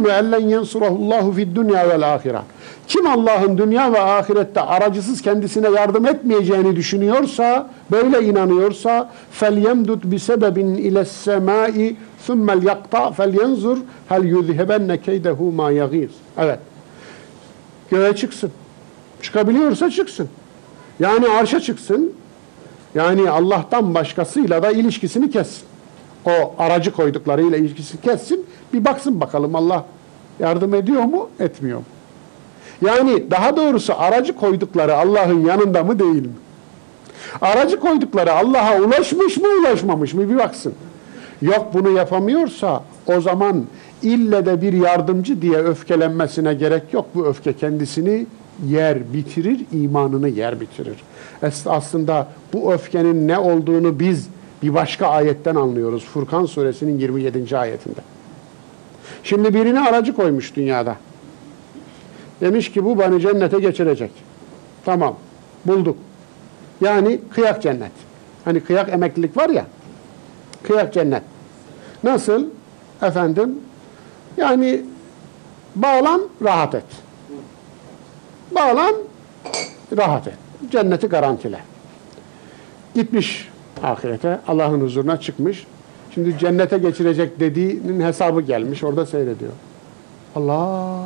yezunnu ellen yensurahullahu fid dünya vel ahire. Kim Allah'ın dünya ve ahirette aracısız kendisine yardım etmeyeceğini düşünüyorsa, böyle inanıyorsa felyemdut bi sebebin ile semai thumma yakta felyenzur hel yuzhibenne keydehu ma yagiz. Evet. Göğe çıksın. Çıkabiliyorsa çıksın. Yani arşa çıksın. Yani Allah'tan başkasıyla da ilişkisini kessin. O aracı koyduklarıyla ilişkisini kessin. Bir baksın bakalım Allah yardım ediyor mu, etmiyor mu? Yani daha doğrusu aracı koydukları Allah'ın yanında mı değil mi? Aracı koydukları Allah'a ulaşmış mı ulaşmamış mı bir baksın. Yok bunu yapamıyorsa o zaman ille de bir yardımcı diye öfkelenmesine gerek yok. Bu öfke kendisini yer bitirir, imanını yer bitirir. Aslında bu öfkenin ne olduğunu biz bir başka ayetten anlıyoruz. Furkan suresinin 27. ayetinde. Şimdi birini aracı koymuş dünyada. Demiş ki bu beni cennete geçirecek. Tamam. Bulduk. Yani kıyak cennet. Hani kıyak emeklilik var ya. Kıyak cennet. Nasıl? Efendim yani bağlan rahat et. Bağlan rahat et. Cenneti garantile. Gitmiş ahirete. Allah'ın huzuruna çıkmış. Şimdi cennete geçirecek dediğinin hesabı gelmiş. Orada seyrediyor. Allah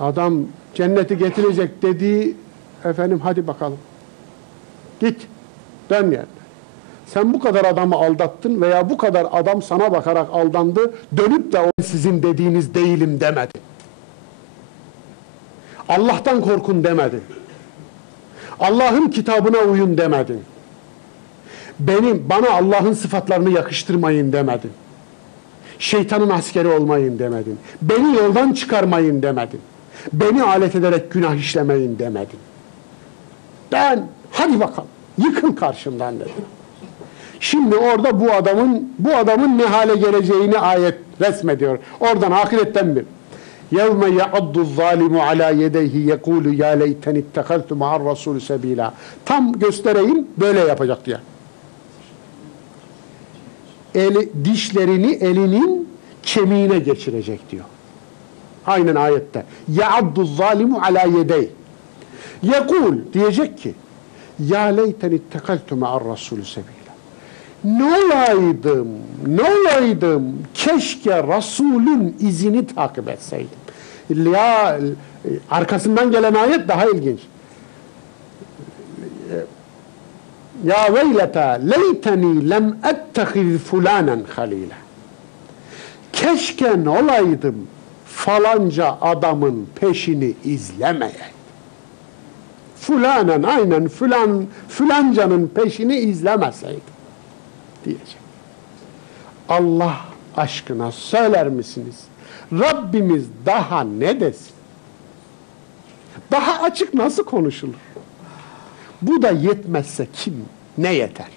Adam cenneti getirecek dediği efendim hadi bakalım. Git. Dön yerine. Sen bu kadar adamı aldattın veya bu kadar adam sana bakarak aldandı. Dönüp de o sizin dediğiniz değilim demedi. Allah'tan korkun demedin. Allah'ın kitabına uyun demedin. Benim bana Allah'ın sıfatlarını yakıştırmayın demedin. Şeytanın askeri olmayın demedin. Beni yoldan çıkarmayın demedin. Beni alet ederek günah işlemeyin demedin. Ben hadi bakalım yıkıl karşımdan dedim. Şimdi orada bu adamın bu adamın ne hale geleceğini ayet resmediyor. Oradan ahiretten bir. يَوْمَ يَعَضُّ الظَّالِمُ عَلَى يَدَيْهِ يَقُولُ يَا لَيْتَنِ اتَّخَذْتُ مَعَ الرَّسُولِ سَب۪يلًا Tam göstereyim böyle yapacak diye. Eli, dişlerini elinin kemiğine geçirecek diyor. Aynen ayette. Ya'addu zalimu ala yedey. Yekul diyecek ki Ya leyten ittekaltu ma'ar rasulü sebila. ne olaydım, ne olaydım, keşke Resulün izini takip etseydim. Ya arkasından gelen ayet daha ilginç. Ya veylete leyteni lem ettehiz fulanen halila. Keşke olaydım, falanca adamın peşini izlemeyeydim. Fulanen aynen filan filancanın peşini izlemeseydim diyecek. Allah aşkına söyler misiniz? Rabbimiz daha ne desin? Daha açık nasıl konuşulur? Bu da yetmezse kim ne yeter?